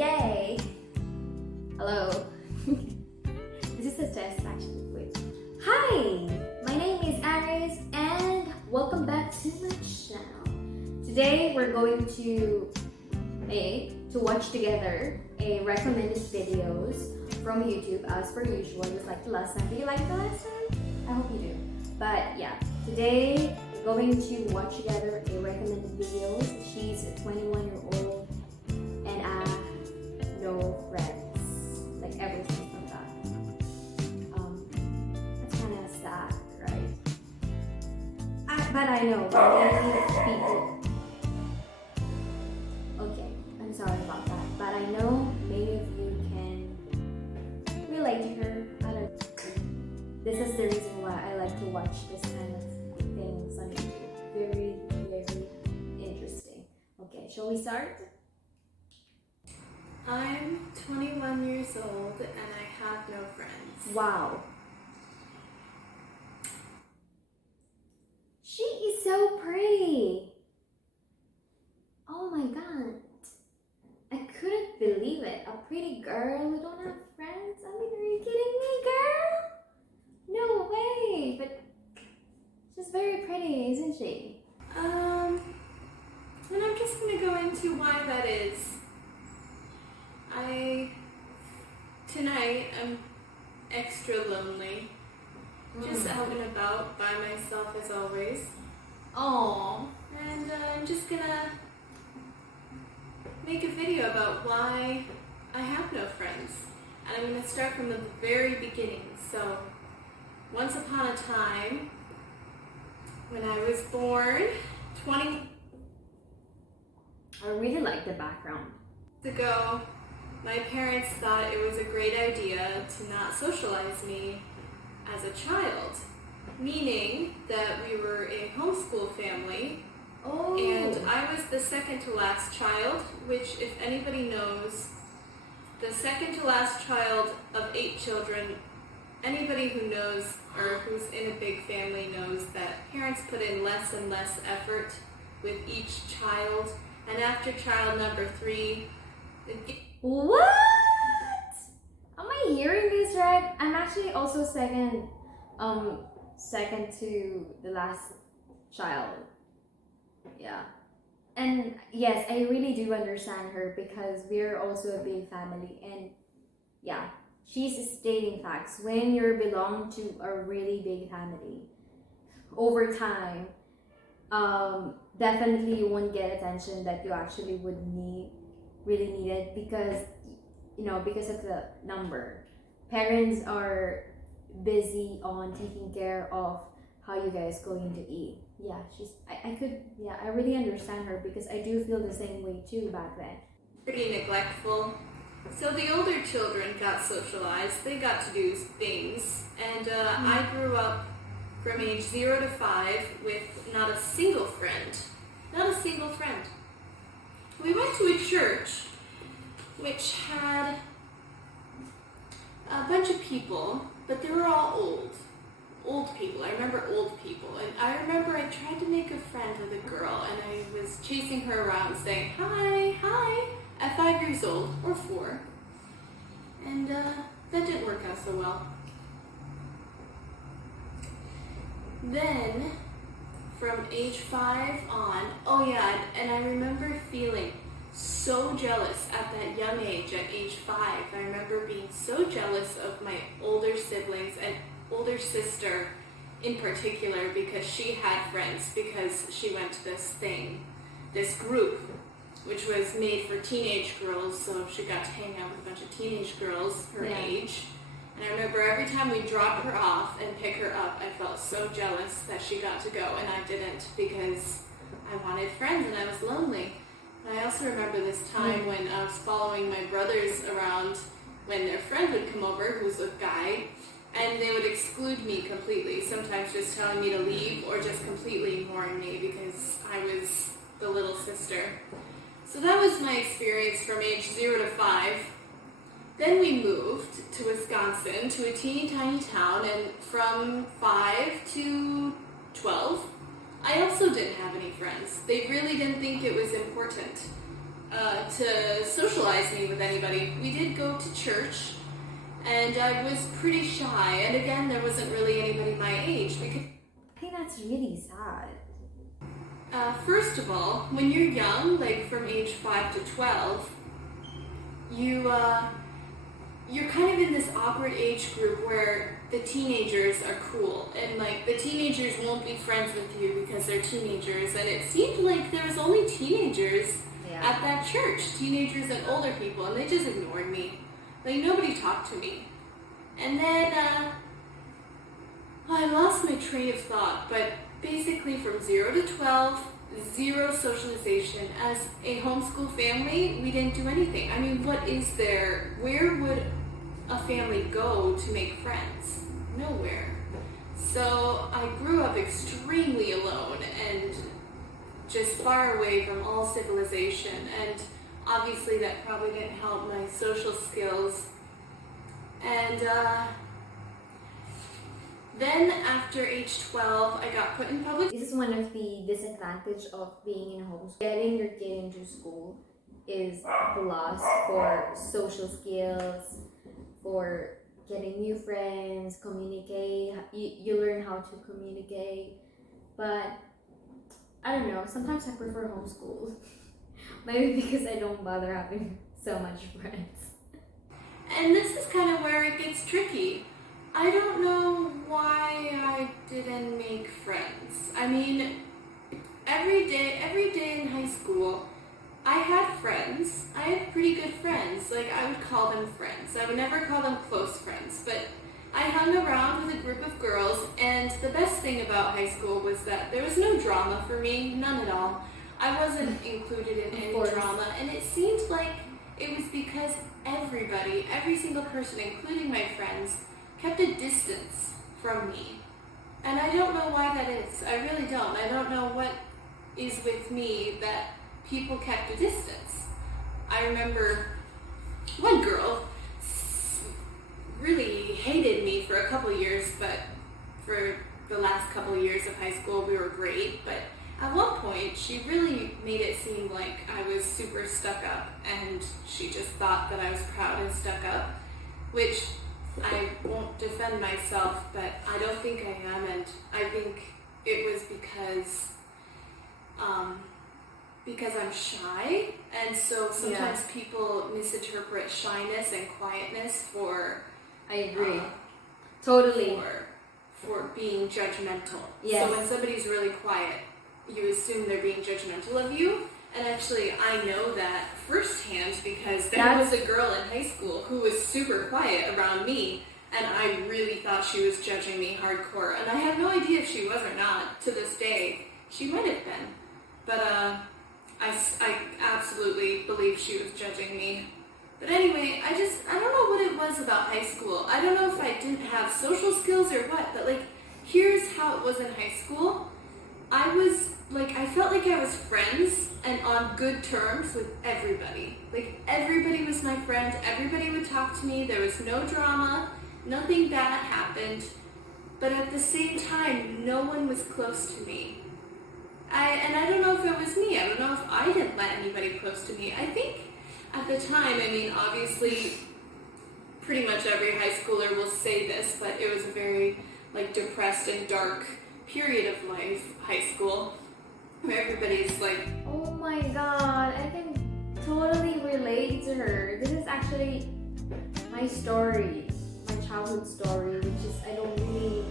Yay! Hello. This is a test actually. Wait. Hi! My name is Aries and welcome back to my channel. Today we're going to watch together a recommended videos from YouTube as per usual, just like the last time. Do you like the last time? I hope you do. But yeah, today we're going to watch together a recommended videos. She's a 21-year-old and I know friends. Like everything from that. That's kind of sad, right? But I know many people. Okay, I'm sorry about that. But I know many of you can relate to her. This is the reason why I like to watch this kind of things on YouTube. Very, very interesting. Okay, shall we start? I'm 21 years old and I have no friends. Wow. She is so pretty. Oh my god. I couldn't believe it. A pretty girl who don't have friends? I mean, are you kidding me, girl? No way. But she's very pretty, isn't she? And I'm just gonna go into why that is. Tonight I'm extra lonely. Just out and about by myself as always. Oh. And I'm just gonna make a video about why I have no friends. And I'm gonna start from the very beginning. So, once upon a time, when I was born, I really like the background. ago, my parents thought it was a great idea to not socialize me as a child, meaning that we were a homeschool family. Oh. And I was the second to last child, which, if anybody knows, the second to last child of 8 children, anybody who knows or who's in a big family knows that parents put in less and less effort with each child. And after child number 3, What? Am I hearing this right? I'm actually also second to the last child. Yeah. And yes, I really do understand her because we're also a big family. And yeah, she's stating facts. When you belong to a really big family, over time, definitely you won't get attention that you actually would really need it because of the number. Parents are busy on taking care of how you guys going to eat. Yeah, I really understand her because I do feel the same way too back then. pretty neglectful. So the older children got socialized, they got to do things, and I grew up from age 0 to 5 with not a single friend. Not a single friend. We went to a church which had a bunch of people, but they were all old. Old people. I remember old people. And I remember I tried to make a friend with a girl and I was chasing her around saying, hi, hi, at 5 years old, or 4. And that didn't work out so well. Then, from age 5 on, oh yeah, and I remember feeling so jealous at that young age, at age 5. I remember being so jealous of my older siblings and older sister in particular because she had friends, because she went to this group, which was made for teenage girls, so she got to hang out with a bunch of teenage girls her age. And I remember every time we drop her off and pick her up, I felt so jealous that she got to go and I didn't because I wanted friends and I was lonely. And I also remember this time when I was following my brothers around when their friend would come over, who was a guy, and they would exclude me completely, sometimes just telling me to leave or just completely ignoring me because I was the little sister. So that was my experience from age 0 to 5. Then we moved to Wisconsin, to a teeny tiny town, and from 5 to 12, I also didn't have any friends. They really didn't think it was important. to socialize me with anybody. We did go to church, and I was pretty shy. And again, there wasn't really anybody my age. I think that's really sad. First of all, when you're young, like from age 5 to 12, you're kind of in this awkward age group where the teenagers are cool, and like the teenagers won't be friends with you because they're teenagers. And it seemed like there was only teenagers at that church, teenagers and older people, and they just ignored me. Like nobody talked to me. And then I lost my train of thought, but basically from 0 to 12, zero socialization. As a homeschool family, we didn't do anything. I mean, what is there? Where would a family go to make friends? Nowhere. So I grew up extremely alone and just far away from all civilization, and obviously that probably didn't help my social skills. And then after age 12, I got put in public. This is one of the disadvantages of being in homeschool. Getting your kid into school is the loss for social skills, for getting new friends, communicate. You learn how to communicate. But I don't know, sometimes I prefer homeschool. Maybe because I don't bother having so much friends. And this is kind of where it gets tricky. I don't know why I didn't make friends. I mean, every day in high school, I had friends. I had pretty good friends. Like, I would call them friends. I would never call them close friends, but I hung around with a group of girls, and the best thing about high school was that there was no drama for me, none at all. I wasn't included in any drama, and it seemed like it was because everybody, every single person, including my friends, kept a distance from me. And I don't know why that is. I really don't. I don't know what is with me that people kept a distance. I remember one girl really hated me for a couple years, but for the last couple of years of high school we were great. But at one point she really made it seem like I was super stuck up, and she just thought that I was proud and stuck up, which I won't defend myself, but I don't think I am, and I think it was because I'm shy, and so sometimes people misinterpret shyness and quietness for I agree. Totally. For being judgmental. Yes. So when somebody's really quiet, you assume they're being judgmental of you. And actually, I know that firsthand because there was a girl in high school who was super quiet around me, and I really thought she was judging me hardcore. And I have no idea if she was or not to this day. She might have been. But I absolutely believe she was judging me. But anyway, I don't know what it was about high school. I don't know if I didn't have social skills or what, but like, here's how it was in high school. I felt like I was friends and on good terms with everybody. Like, everybody was my friend, everybody would talk to me, there was no drama, nothing bad happened, but at the same time, no one was close to me. And I don't know if it was me, I don't know if I didn't let anybody close to me. I think at the time, I mean, obviously, pretty much every high schooler will say this, but it was a very, depressed and dark period of life, high school, where everybody's like, oh my god, I can totally relate to her. This is actually my story, my childhood story, which is I don't really,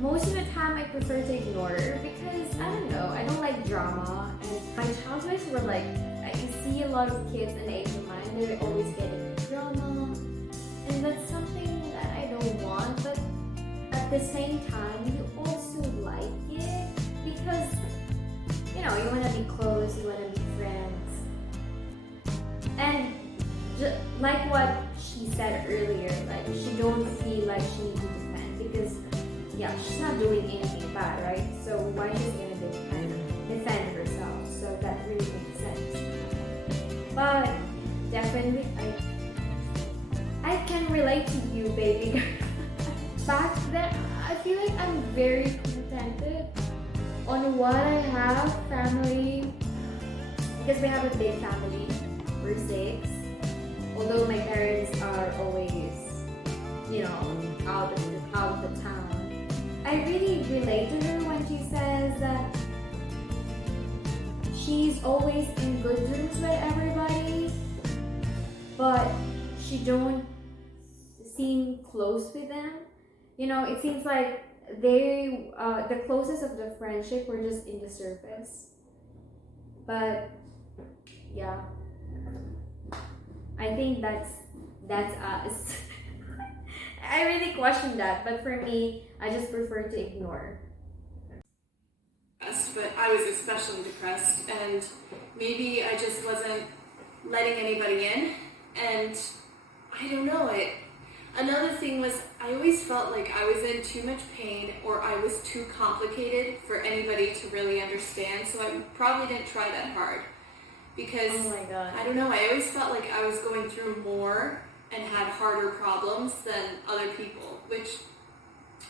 most of the time I prefer to ignore her because, I don't know, I don't like drama, and my childhoods were like, I see a lot of kids in the age of mine, they're always getting drama, and that's something that I don't want, but at the same time, you also like it because, you want to be close, you want to be friends. And like what she said earlier, she don't feel like she needs to defend because, she's not doing anything bad, right? So why she's going to defend herself? So that really makes sense. But definitely, I can relate to you, baby girl. Back then, I feel like I'm very contented on what I have, family, because we have a big family. We're 6. Although my parents are always, you know, out of the town. I really relate to her when she says that she's always in good terms with everybody, but she don't seem close with them. You know, it seems like they the closest of the friendship were just in the surface. But yeah, I think that's us. I really question that, but for me, I just prefer to ignore. But I was especially depressed, and maybe I just wasn't letting anybody in, and I don't know it. Another thing was I always felt like I was in too much pain or I was too complicated for anybody to really understand, so I probably didn't try that hard because Oh my god. I don't know, I always felt like I was going through more and had harder problems than other people, which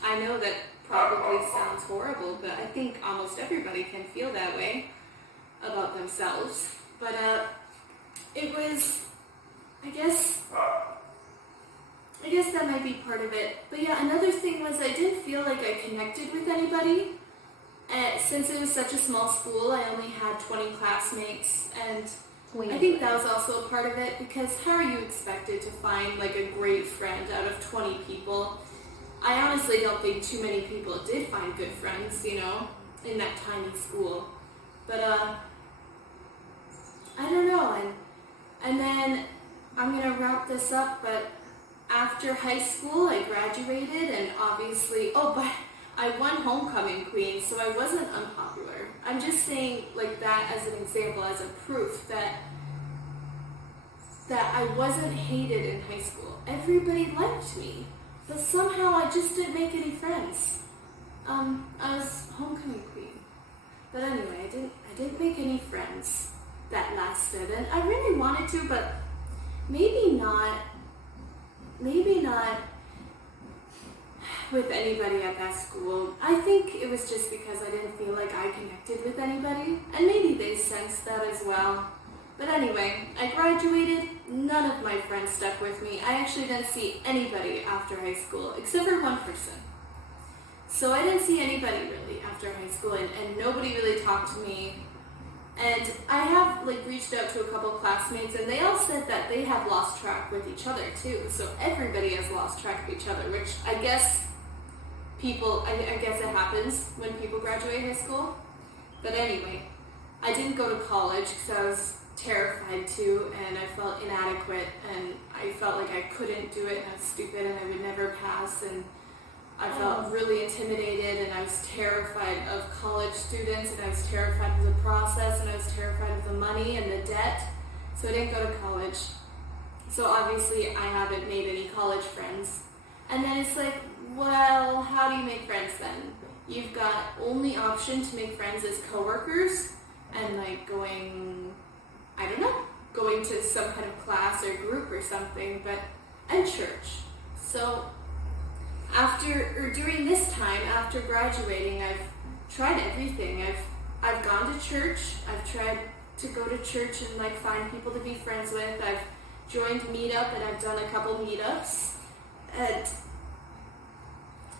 I know that probably sounds horrible, but I think almost everybody can feel that way about themselves. But it was, I guess that might be part of it. But yeah, another thing was I didn't feel like I connected with anybody. Since it was such a small school, I only had 20 classmates, and I think that was also a part of it, because how are you expected to find like a great friend out of 20 people? I honestly don't think too many people did find good friends, you know, in that tiny school. But I don't know, and then I'm gonna wrap this up, but after high school I graduated, and obviously, but I won homecoming queen, so I wasn't unpopular. I'm just saying like that as an example, as a proof that I wasn't hated in high school. Everybody liked me, but somehow I just didn't make any friends. I was homecoming queen, but anyway, I didn't make any friends that lasted, and I really wanted to, but maybe not with anybody at that school. I think it was just because I didn't feel like I connected with anybody, and maybe they sensed that as well. But anyway, I graduated, none of my friends stuck with me. I actually didn't see anybody after high school, except for one person. So I didn't see anybody really after high school, and nobody really talked to me. And I have like reached out to a couple classmates, and they all said that they have lost track with each other too. So everybody has lost track of each other, which I guess I guess it happens when people graduate high school. But anyway, I didn't go to college because I was terrified to, and I felt inadequate, and I felt like I couldn't do it, and I was stupid, and I would never pass, and I felt really intimidated, and I was terrified of college students, and I was terrified of the process, and I was terrified of the money and the debt, so I didn't go to college. So obviously I haven't made any college friends. And then it's like, well, how do you make friends then? You've got only option to make friends as coworkers, and like going to some kind of class or group or something, and church. So during this time, after graduating, I've tried everything. I've gone to church. I've tried to go to church and like find people to be friends with. I've joined Meetup, and I've done a couple meetups,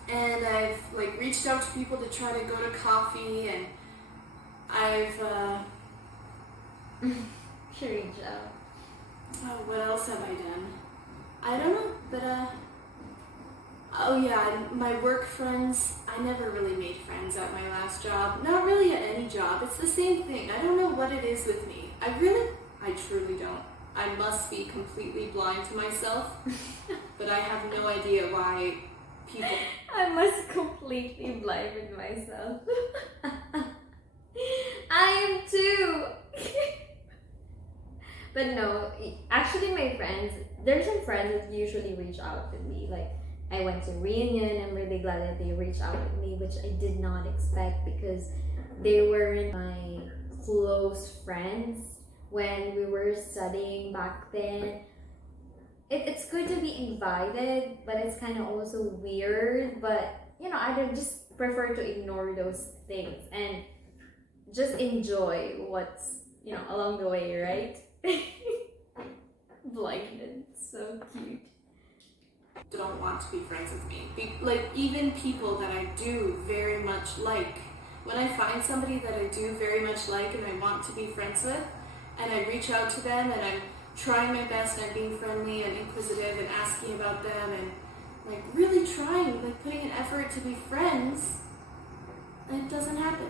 and I've like reached out to people to try to go to coffee, and I've Sure, reach out. what else have I done? I don't know, but my work friends, I never really made friends at my last job. Not really at any job. It's the same thing. I don't know what it is with me. I truly don't. I must be completely blind to myself, but I have no idea why people... I must completely blind with myself. I am too. But no, actually my friends, there's some friends that usually reach out to me. Like, I went to reunion, I'm really glad that they reached out to me, which I did not expect because they weren't my close friends when we were studying back then. It's good to be invited, but it's kind of also weird. But you know, I just prefer to ignore those things and just enjoy what's along the way, right? Blinded, so cute. Don't want to be friends with me. Like, even people that I do very much like. When I find somebody that I do very much like and I want to be friends with, and I reach out to them and I'm trying my best and I'm being friendly and inquisitive and asking about them and like really trying, like putting an effort to be friends, it doesn't happen.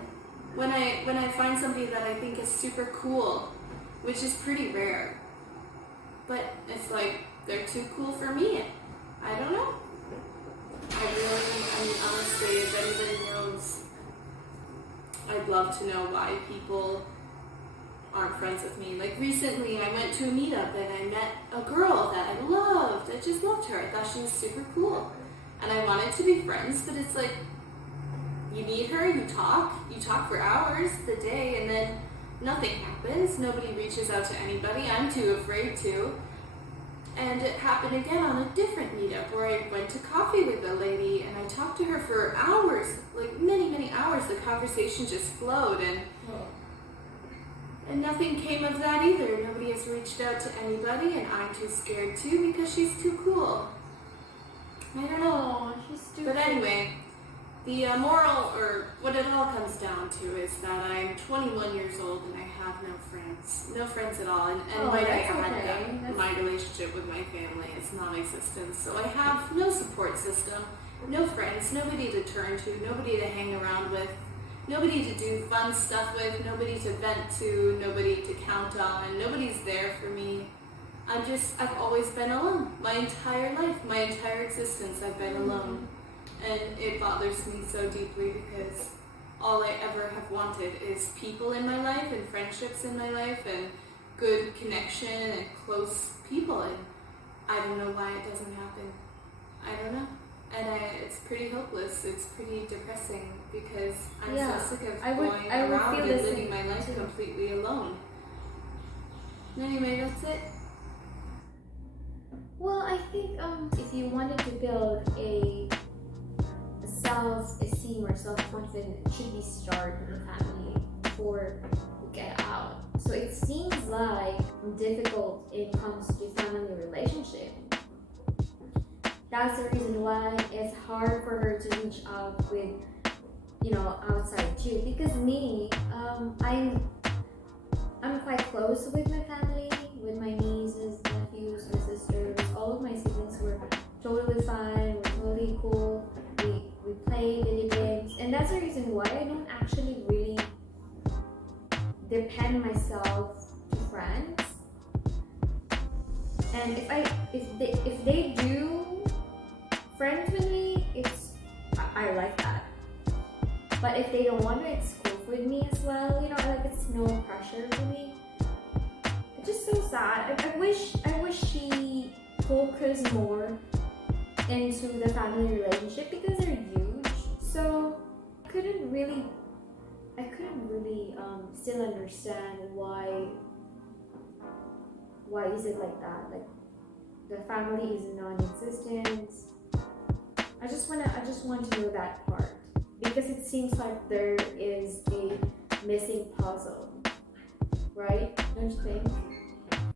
When I find somebody that I think is super cool, which is pretty rare, but it's like they're too cool for me. I don't know. I mean, honestly, if anybody knows, I'd love to know why people aren't friends with me. Like recently, I went to a meetup and I met a girl that I loved. I just loved her. I thought she was super cool. And I wanted to be friends, but it's like, you meet her, you talk for hours the day, and then nothing happens. Nobody reaches out to anybody. I'm too afraid to. And it happened again on a different meetup where I went to coffee with a lady and I talked to her for hours, like many, many hours. The conversation just flowed and nothing came of that either. Nobody has reached out to anybody and I'm too scared too because she's too cool. I don't know. She's too But cool. anyway, the moral, or what it all comes down to, is that I'm 21 years old and I have no friends. No friends at all. And might I add that my relationship with my family is non-existent. So I have no support system, no friends, nobody to turn to, nobody to hang around with, nobody to do fun stuff with, nobody to vent to, nobody to count on, nobody's there for me. I've always been alone. My entire life, my entire existence, I've been alone. And it bothers me so deeply because all I ever have wanted is people in my life and friendships in my life and good connection and close people. And I don't know why it doesn't happen. I don't know. And it's pretty hopeless. It's pretty depressing because I'm so sick of going around and living my life completely alone. Anyway, that's it. Well, I think if you wanted to build a self-esteem or self-confidence, it should be started in the family before you get out. So it seems like difficult it comes to family relationship. That's the reason why it's hard for her to reach out with, outside too. Because me, I'm quite close with my family, with my nieces, nephews, my sisters. All of my siblings were totally fine. We're totally cool. We play video games, and that's the reason why I don't actually really depend myself to friends. And if they do friends with me, I like that. But if they don't want to, it's cool with me as well. Like it's no pressure for me. It's just so sad. I wish she focused more into the family relationship because they're huge. So I couldn't really still understand why is it like that? Like the family is non-existent. I just want to know that part because it seems like there is a missing puzzle, right? Don't you think?